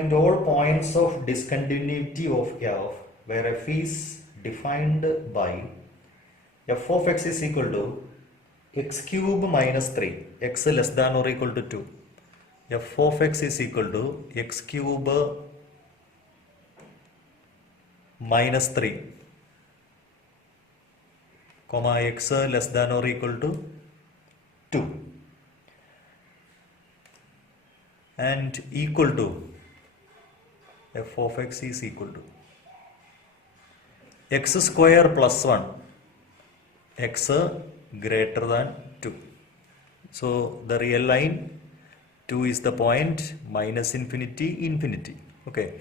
Find all points of discontinuity of f where f is defined by f of x is equal to x cube minus 3, x less than or equal to 2. F of x is equal to x cube minus 3, comma x less than or equal to 2, and equal to f of x is equal to x square plus 1, x greater than 2. So the real line 2 is the point, minus infinity, infinity. Okay.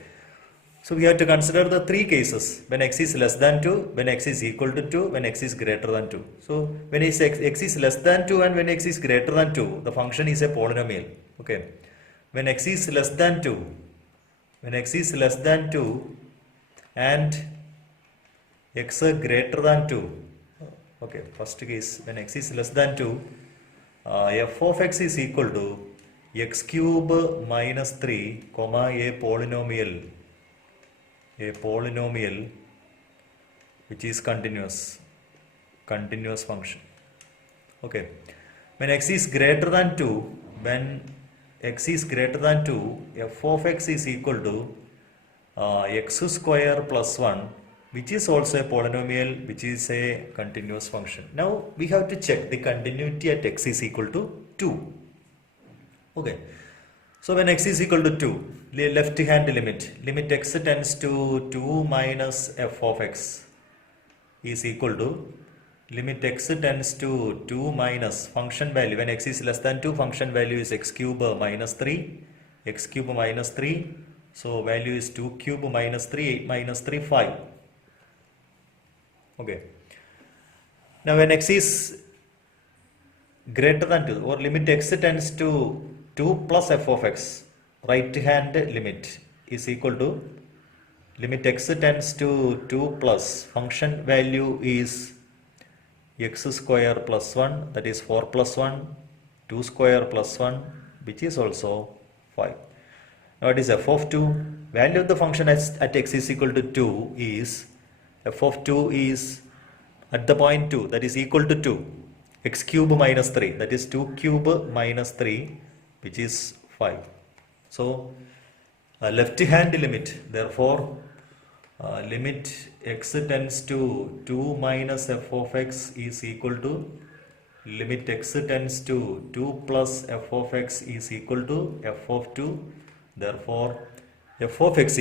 So we have to consider the three cases: when x is less than 2, when x is equal to 2, when x is greater than 2. So when x is less than 2 and when x is greater than 2, the function is a polynomial. Okay. When x is less than 2, when x is less than 2 and x greater than 2. Okay, first case, when x is less than 2, f of x is equal to x cube minus 3, comma a polynomial which is continuous function. Okay, when x is greater than 2, f of x is equal to x square plus 1, which is also a polynomial, which is a continuous function. Now we have to check the continuity at x is equal to 2. Okay. So when x is equal to 2, the left hand limit x tends to 2 minus f of x is equal to limit x tends to 2 minus function value. When x is less than 2, function value is x cube minus 3, x cube minus 3. So value is 2 cube minus 3, 8 minus 3, 5. Okay. Now when x is greater than 2, or limit x tends to 2 plus f of x, right hand limit is equal to limit x tends to 2 plus function value is x square plus 1, that is 4 plus 1, 2 square plus 1, which is also 5. Now it is f of 2. Value of the function at x is equal to 2 is f of 2 is at the point 2, that is equal to 2, x cube minus 3, that is 2 cube minus 3, which is 5. So left hand limit, therefore limit x tends to 2 minus f of x is equal to limit x tends to 2 plus f of x is equal to f of 2. Therefore f of x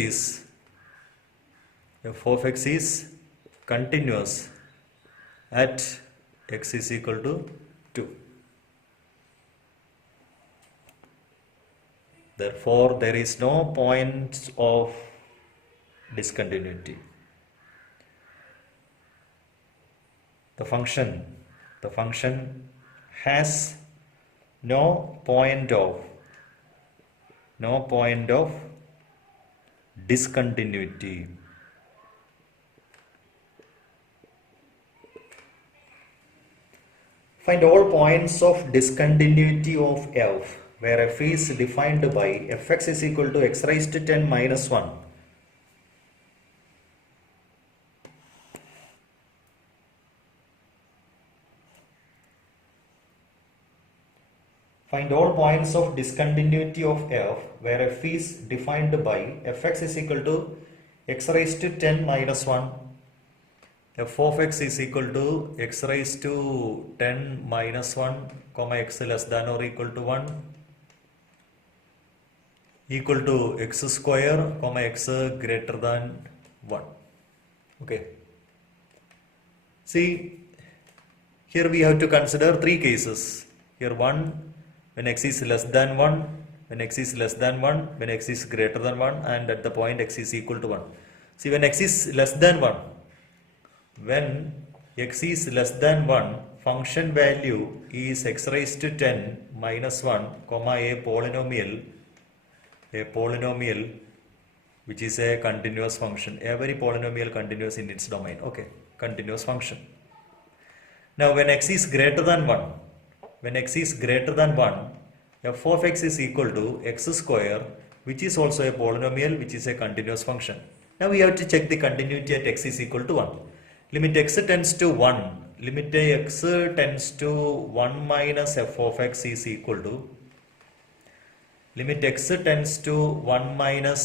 is continuous at x is equal to 2. Therefore there is no point of discontinuity. The function has no point of discontinuity. Find all points of discontinuity of f where f is defined by fx is equal to x raised to 10 minus 1. Find all points of discontinuity of f where f is defined by fx is equal to x raised to 10 minus 1. F of x is equal to x raised to 10 minus 1, comma x less than or equal to 1, equal to x square, comma x greater than 1. Okay. See, here we have to consider three cases. Here one, when x is less than 1, when x is less than 1, when x is greater than 1, and at the point x is equal to 1. See, when x is less than 1, when x is less than 1, function value is x raised to 10 minus 1, comma a polynomial which is a continuous function. Every polynomial continuous in its domain. Okay, continuous function. Now when x is greater than 1, f of x is equal to x square, which is also a polynomial, which is a continuous function. Now we have to check the continuity at x is equal to 1. Limit x tends to 1. Limit x tends to 1 minus f of x is equal to limit x tends to 1 minus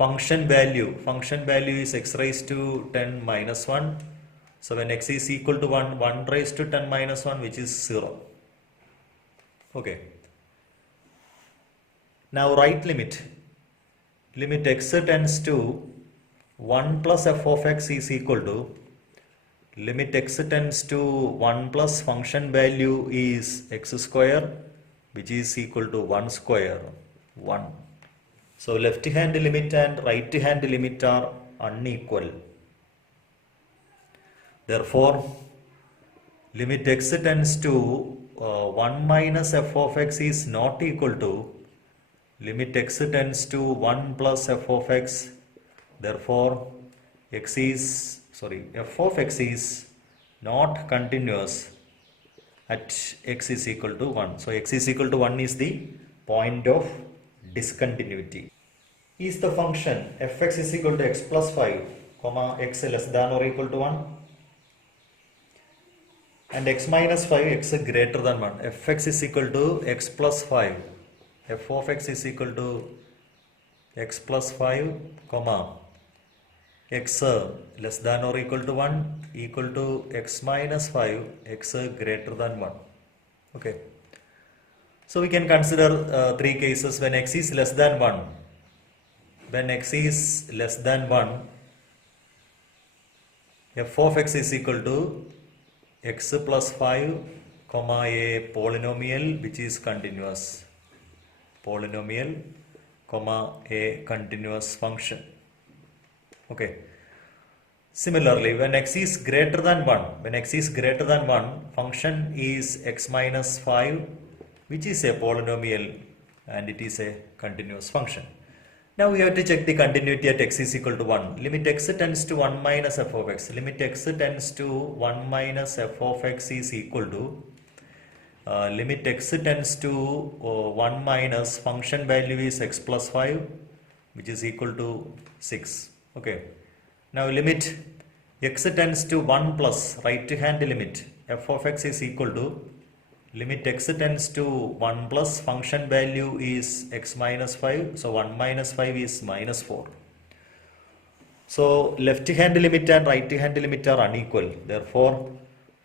function value. Function value is x raised to 10 minus 1. So when x is equal to 1, 1 raised to 10 minus 1, which is 0. Okay. Now write limit. Limit x tends to 1 plus f of x is equal to limit x tends to 1 plus function value is x square, which is equal to 1 square, 1. So left hand limit and right hand limit are unequal. Therefore, limit x tends to 1 minus f of x is not equal to limit x tends to 1 plus f of x. Therefore, f of x is not continuous at x is equal to 1. So x is equal to 1 is the point of discontinuity. Is the function fx is equal to x plus 5, comma x less than or equal to 1 and x minus 5 x greater than 1. Fx is equal to x plus 5. F of x is equal to x plus 5, comma x less than or equal to 1 equal to x minus 5 x greater than 1. Okay. So we can consider 3 cases when x is less than 1. When x is less than 1, f of x is equal to x plus 5, comma a polynomial which is continuous. Polynomial, comma a continuous function. Okay. Similarly, when x is greater than 1, function is x minus 5, which is a polynomial and it is a continuous function. Now we have to check the continuity at x is equal to 1. Limit x tends to 1 minus f of x. Limit x tends to 1 minus f of x is equal to limit x tends to 1 minus function value is x plus 5, which is equal to 6. Okay. Now limit x tends to 1 plus right hand limit f of x is equal to limit x tends to 1 plus function value is x minus 5. So 1 minus 5 is minus 4. So left hand limit and right hand limit are unequal. Therefore,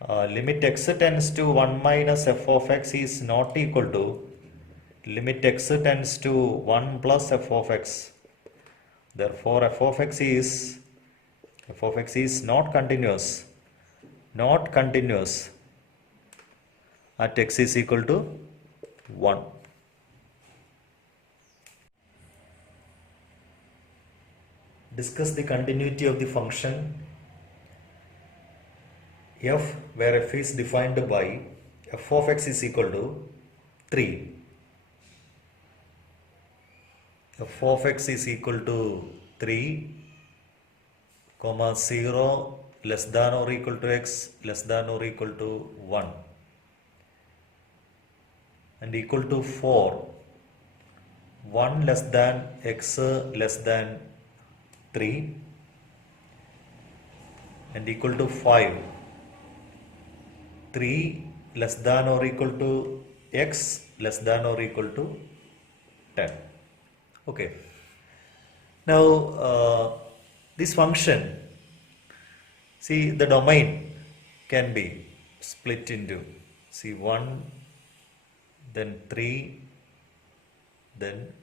limit x tends to 1 minus f of x is not equal to limit x tends to 1 plus f of x. Therefore, f of x is not continuous. Not continuous at x is equal to 1. Discuss the continuity of the function f where f is defined by f of x is equal to 3. F of x is equal to 3, comma 0 less than or equal to x less than or equal to 1. And equal to 4, 1 less than x less than 3 and equal to 5, 3 less than or equal to x less than or equal to 10. Okay. Now this function, see the domain can be split into 1, then 3, then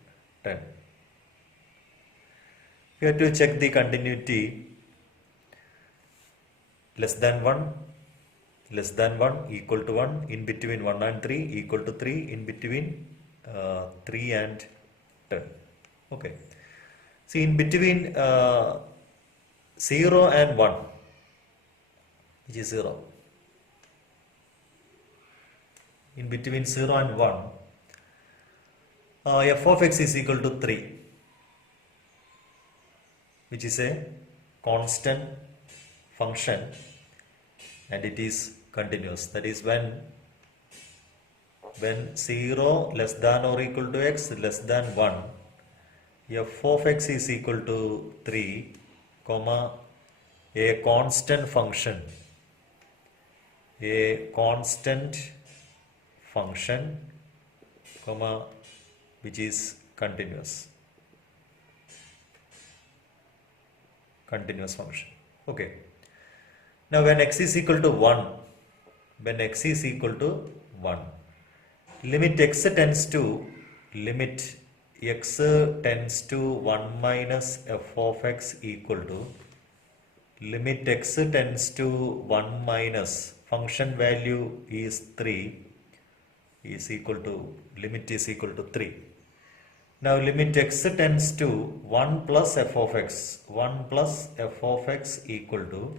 10. We have to check the continuity less than 1, equal to 1, in between 1 and 3, equal to 3, in between 3 and 10. Okay. See, in between 0 and 1, which is 0. In between 0 and 1, f of x is equal to 3, which is a constant function and it is continuous. That is when when 0 less than or equal to x less than 1, f of x is equal to 3, comma, a constant function comma, which is continuous function. Okay. Now when x is equal to 1, limit x tends to 1 minus f of x equal to limit x tends to 1 minus function value is 3 is equal to limit is equal to 3. Now limit x tends to 1 plus f of x equal to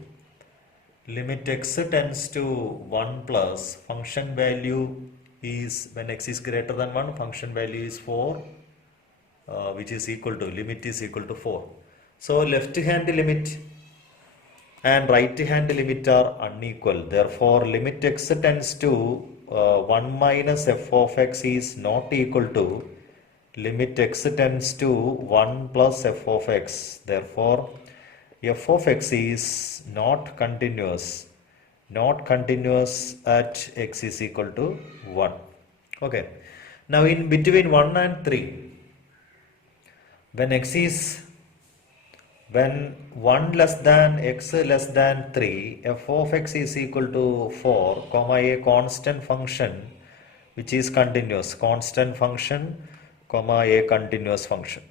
limit x tends to 1 plus function value is, when x is greater than 1, function value is 4, which is equal to, limit is equal to 4. So left hand limit and right hand limit are unequal. Therefore limit x tends to 1 minus f of x is not equal to limit x tends to 1 plus f of x. Therefore f of x is not continuous at x is equal to 1. Okay. Now in between 1 and 3, when 1 less than x less than 3, f of x is equal to 4, comma, a constant function which is continuous, comma, a continuous function.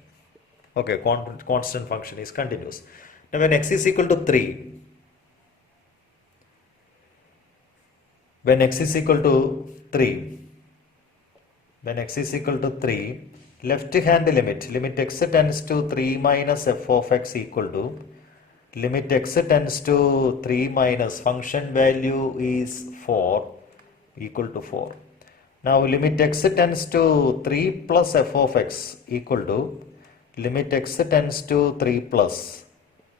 Okay, constant function is continuous. Now when x is equal to 3, left hand limit x tends to 3 minus f of x equal to limit x tends to 3 minus function value is 4 equal to 4. Now limit x tends to 3 plus f of x equal to limit x tends to 3 plus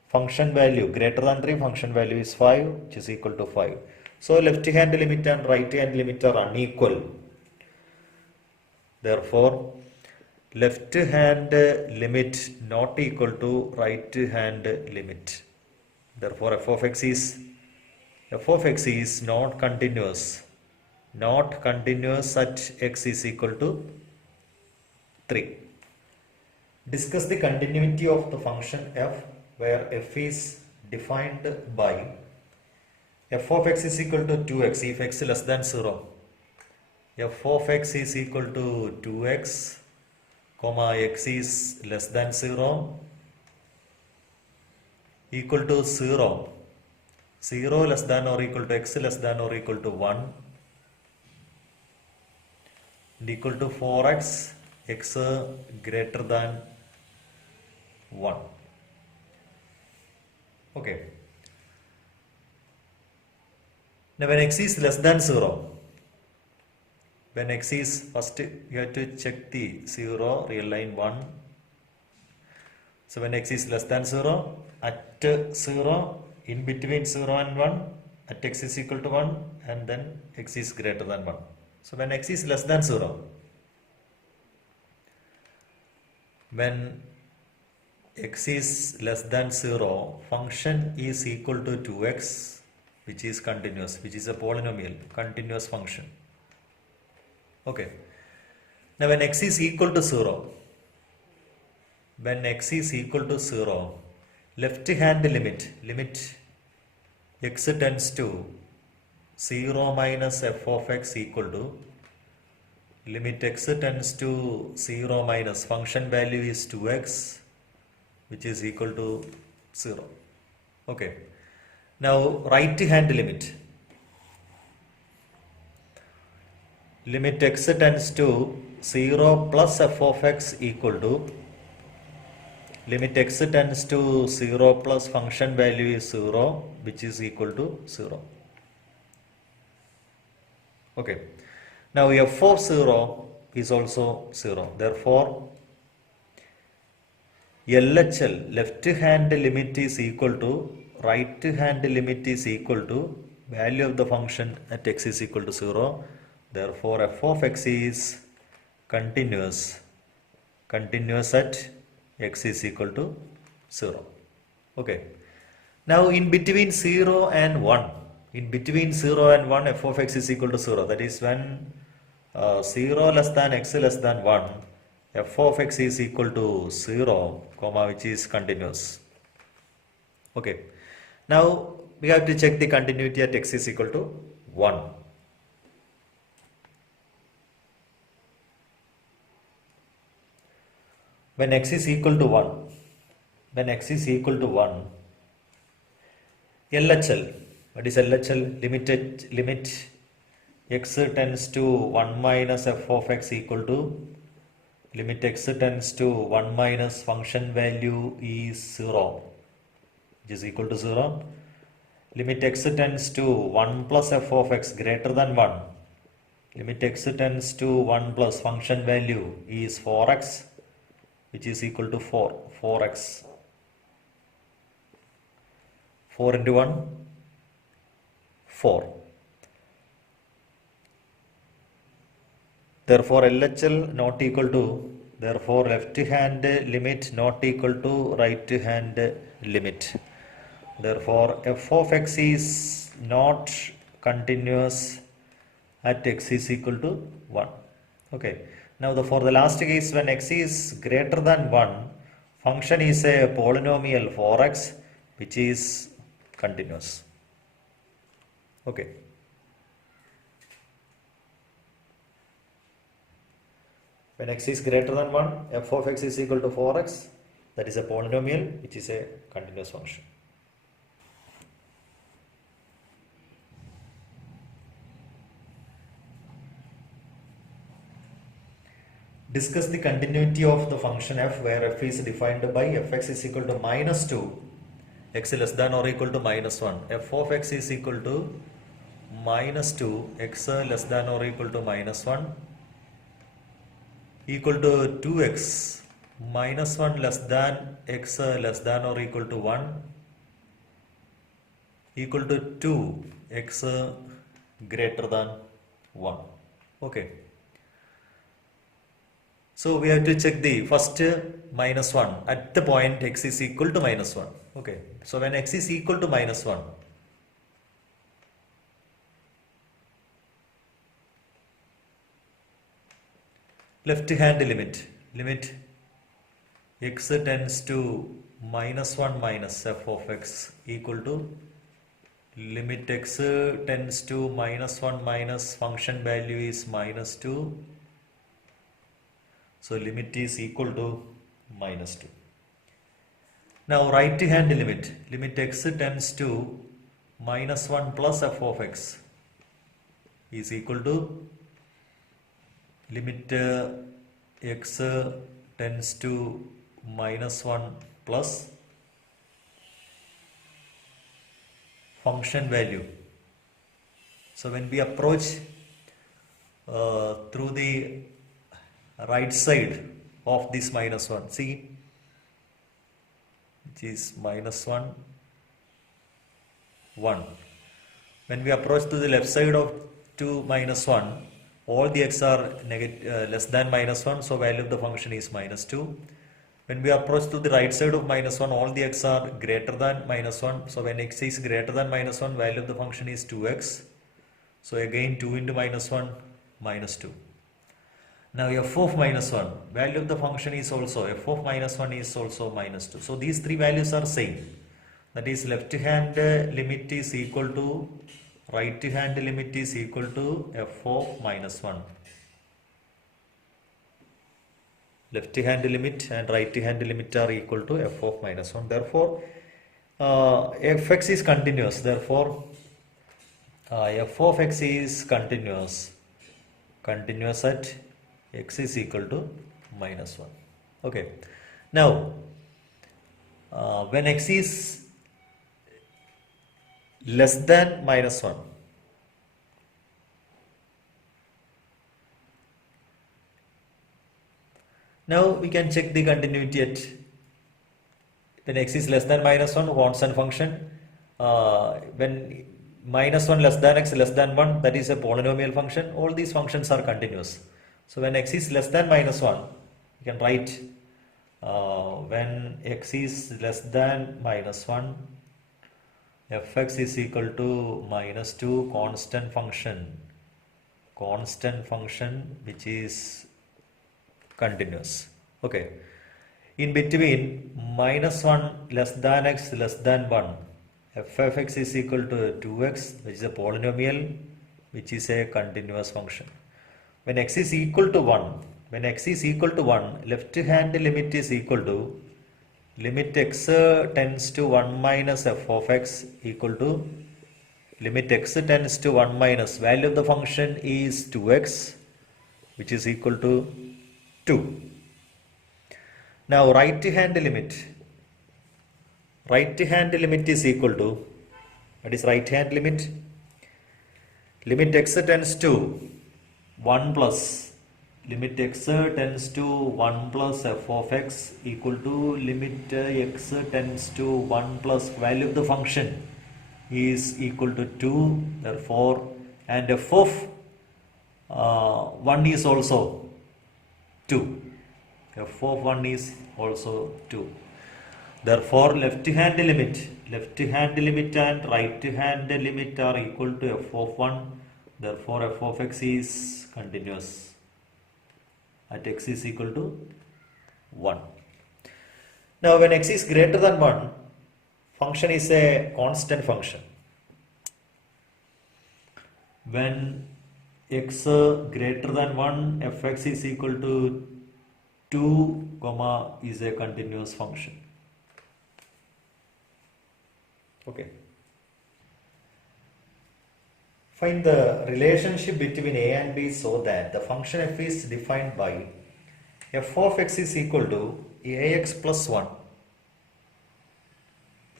function value greater than 3, function value is 5, which is equal to 5. So left hand limit and right hand limit are unequal. Therefore left hand limit not equal to right hand limit. Therefore f of x is not continuous at x is equal to 3. Discuss the continuity of the function f, where f is defined by f of x is equal to 2x if x less than 0. F of x is equal to 2x, comma, x is less than 0, equal to 0, 0 less than or equal to x less than or equal to 1, and equal to 4x, x greater than 1. Okay. Now when x is less than 0, first you have to check the 0, real line 1. So when x is less than 0, at 0, in between 0 and 1, at x is equal to 1, and then x is greater than 1. So when x is less than 0, function is equal to 2x, which is continuous, which is a polynomial, continuous function. Okay. Now when x is equal to 0, left hand limit x tends to 0 minus f of x equal to limit x tends to 0 minus function value is 2x, which is equal to 0. Okay. Now right hand limit x tends to 0 plus f of x equal to limit x tends to 0 plus function value is 0, which is equal to 0. Okay. Now f of 0 is also 0. Therefore LHL, left hand limit is equal to right hand limit is equal to value of the function at x is equal to 0. Therefore, f of x is continuous at x is equal to 0. Okay. Now, in between 0 and 1, f of x is equal to 0. That is when 0 less than x less than 1, f of x is equal to 0, comma, which is continuous. Okay. Now, we have to check the continuity at x is equal to 1. When x is equal to 1, LHL, what is LHL? Limit x tends to 1 minus f of x equal to limit x tends to 1 minus function value is 0, which is equal to 0. Limit x tends to 1 plus f of x greater than 1. Limit x tends to 1 plus function value is 4x, which is equal to 4x. 4 into 1, 4. Therefore, LHL not equal to, therefore left hand limit not equal to right hand limit. Therefore, f of x is not continuous at x is equal to 1. Okay. Now, for the last case, when x is greater than 1, function is a polynomial 4x, which is continuous. Okay. When x is greater than 1, f of x is equal to 4x, that is a polynomial, which is a continuous function. Discuss the continuity of the function f, where f is defined by fx is equal to minus 2, x less than or equal to minus 1. F of x is equal to minus 2, x less than or equal to minus 1, equal to 2x minus 1 less than x less than or equal to 1, equal to 2 x greater than 1. Okay. So we have to check the first minus 1 at the point x is equal to minus 1. Okay. So when x is equal to minus 1, left hand limit x tends to minus 1 minus f of x equal to limit x tends to minus 1 minus function value is minus 2. So limit is equal to minus 2. Now right hand limit x tends to minus 1 plus f of x is equal to limit x tends to minus 1 plus function value. So when we approach through the right side of this minus 1, see, which is minus 1, 1. When we approach to the left side of 2 minus 1, all the x are less than minus 1, so value of the function is minus 2. When we approach to the right side of minus 1, all the x are greater than minus 1, so when x is greater than minus 1, value of the function is 2x. So again 2 into minus 1, minus 2. Now f of minus 1, value of the function is also, f of minus 1 is also minus 2. So these three values are same. That is left hand limit is equal to, right hand limit is equal to f of minus 1. Left hand limit and right hand limit are equal to f of minus 1. Therefore, fx is continuous. Therefore, f of x is continuous at x is equal to minus 1. Okay. Now, when x is less than minus 1, now we can check the continuity at when x is less than minus 1, constant function. When minus 1 less than x less than 1, that is a polynomial function. All these functions are continuous. So when x is less than minus 1, you can write when x is less than minus 1, fx is equal to minus 2 constant function which is continuous. Okay. In between minus 1 less than x less than 1, f of x is equal to 2x, which is a polynomial, which is a continuous function. When x is equal to 1, left hand limit is equal to limit x tends to 1 minus f of x equal to limit x tends to 1 minus value of the function is 2x, which is equal to 2. Now right hand limit is equal to, what is right hand limit? Limit x tends to 1 plus limit x tends to 1 plus f of x equal to limit x tends to 1 plus value of the function is equal to 2. Therefore, and f of 1 is also 2. F of 1 is also 2. Therefore, left hand limit and right hand limit are equal to f of 1. Therefore, f of x is continuous at x is equal to 1. Now, when x is greater than 1, function is a constant function. When x greater than 1, fx is equal to 2, is a continuous function. Okay. Find the relationship between a and b so that the function f is defined by f of x is equal to ax plus 1.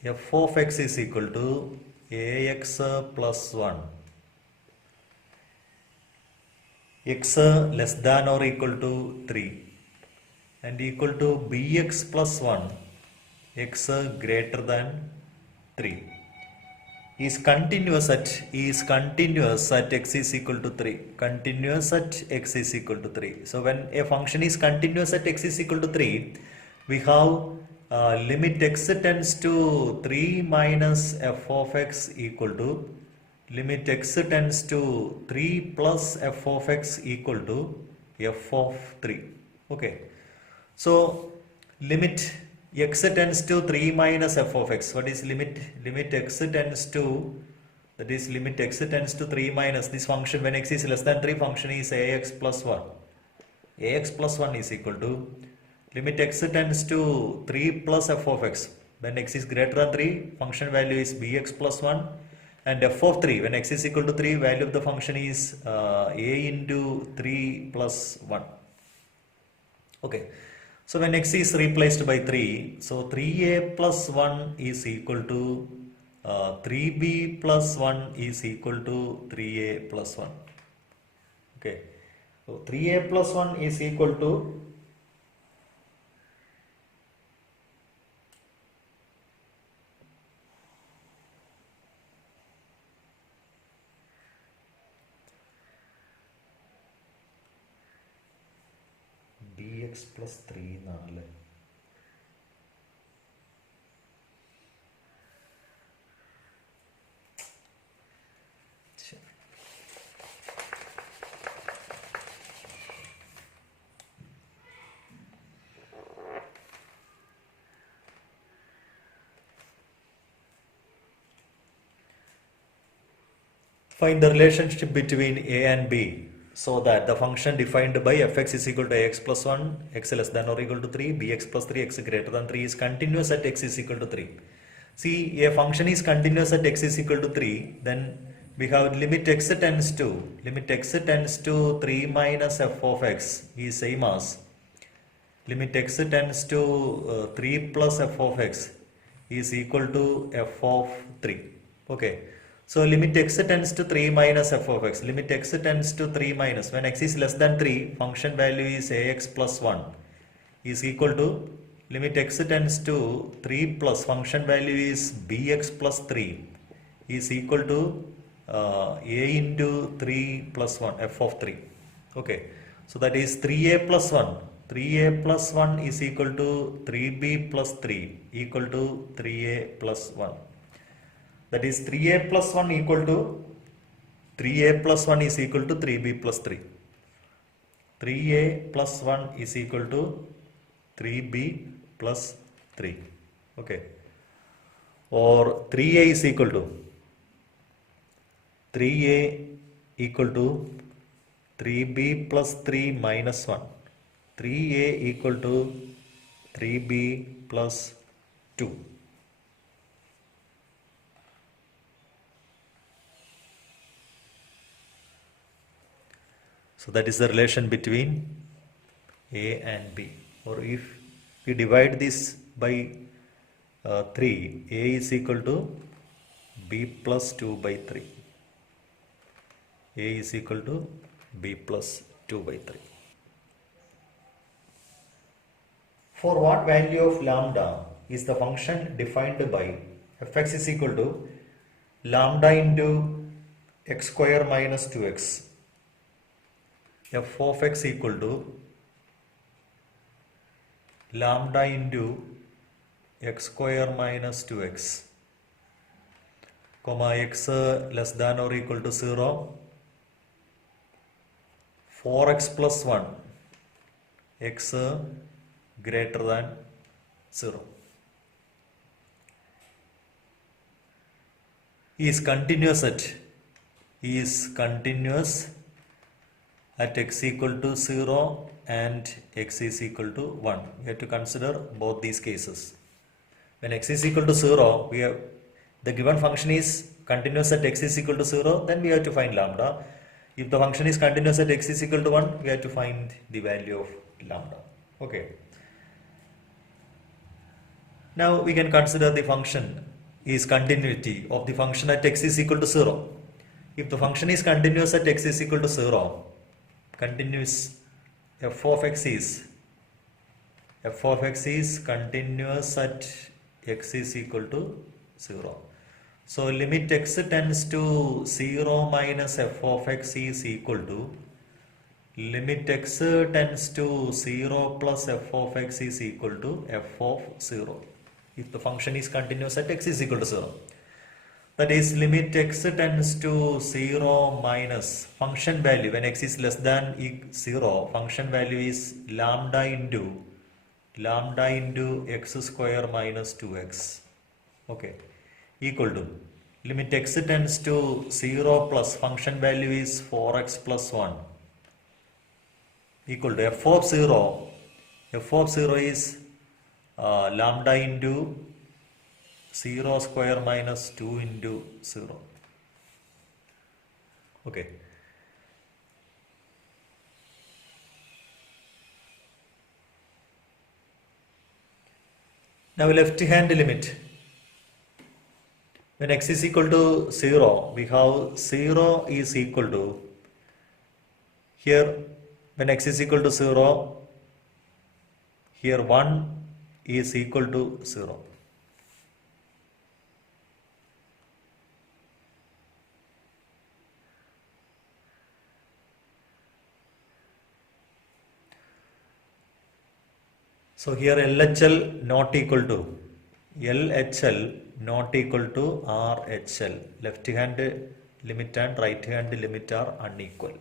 F of x is equal to ax plus 1. X less than or equal to 3 and equal to bx plus 1, x greater than 3 is continuous at x is equal to 3. Continuous at x is equal to 3. So when a function is continuous at x is equal to 3, we have limit x tends to 3 minus f of x equal to limit x tends to 3 plus f of x equal to f of 3. Okay. So limit x tends to 3 minus f of x. What is limit? Limit x tends to, that is limit x tends to 3 minus this function when x is less than 3, function is ax plus 1. Ax plus 1 is equal to limit x tends to 3 plus f of x. When x is greater than 3, function value is bx plus 1. And f of 3, when x is equal to 3, value of the function is a into 3 plus 1. Okay. So when x is replaced by 3, so 3a plus 1 is equal to 3b plus 1 is equal to 3a plus 1. Okay. So 3a plus 1 is equal to bx plus 3 4. Find the relationship between a and b so that the function defined by fx is equal to ax plus 1, x less than or equal to 3, bx plus 3, x greater than 3 is continuous at x is equal to 3. See, a function is continuous at x is equal to 3, then we have limit x tends to 3 minus f of x is same as limit x tends to 3 plus f of x is equal to f of 3. Okay. So limit x tends to 3 minus f of x. Limit x tends to 3 minus. When x is less than 3, function value is ax plus 1 is equal to limit x tends to 3 plus function value is bx plus 3 is equal to a into 3 plus 1 f of 3. Okay, so that is 3a plus 1. 3a plus 1 is equal to 3b plus 3 equal to 3a plus 1. That is 3a plus 1 equal to 3a plus 1 is equal to 3b plus 3. 3a plus 1 is equal to 3b plus 3. Okay, or 3a is equal to 3a equal to 3b plus 3 minus 1. 3a equal to 3b plus 2. So that is the relation between a and b. Or if we divide this by 3, a is equal to b plus 2 by 3. A is equal to b plus 2 by 3. For what value of lambda is the function defined by fx is equal to lambda into x square minus 2x, f of x equal to lambda into x square minus 2x, comma x less than or equal to 0, 4x plus 1, x greater than 0. Is continuous at x equal to 0 and x is equal to 1. We have to consider both these cases. When x is equal to 0, we have the given function is continuous at x is equal to 0, then we have to find lambda. If the function is continuous at x is equal to 1, we have to find the value of lambda. Okay. Now we can consider the function is continuity of the function at x is equal to 0. If the function is continuous at x is equal to 0, continuous f of x is continuous at x is equal to 0. So limit x tends to 0 minus f of x is equal to limit x tends to 0 plus f of x is equal to f of 0. If the function is continuous at x is equal to 0. That is limit x tends to 0 minus function value when x is less than 0. Function value is lambda into x square minus 2x. Okay, equal to limit x tends to 0 plus function value is 4x plus 1 equal to f of 0. F of 0 is lambda into 0 square minus 2 into 0. Okay. Now left hand limit. When x is equal to 0, we have 0 is equal to, here when x is equal to 0, here 1 is equal to 0. So here LHL not equal to RHL. Left hand limit and right hand limit are unequal.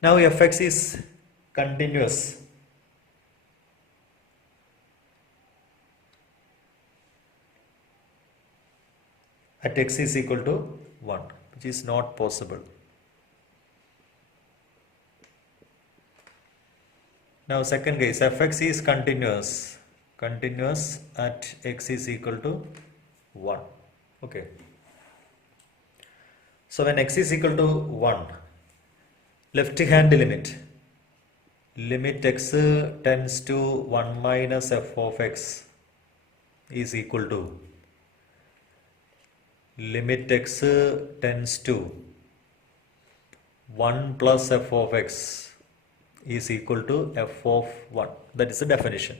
Now fx is continuous at x is equal to 1, which is not possible. Now second case, fx is continuous at x is equal to 1. Okay. So when x is equal to 1, left hand limit x tends to 1 minus f of x is equal to limit x tends to 1 plus f of x is equal to f of 1. That is the definition.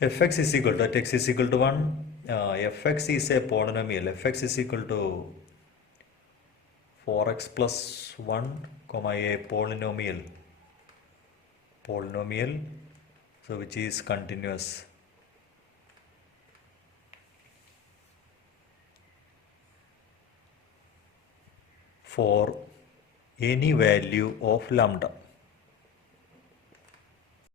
fx is equal to, at x is equal to 1, fx is a polynomial, fx is equal to 4x plus 1 comma a polynomial, so which is continuous. For any value of lambda.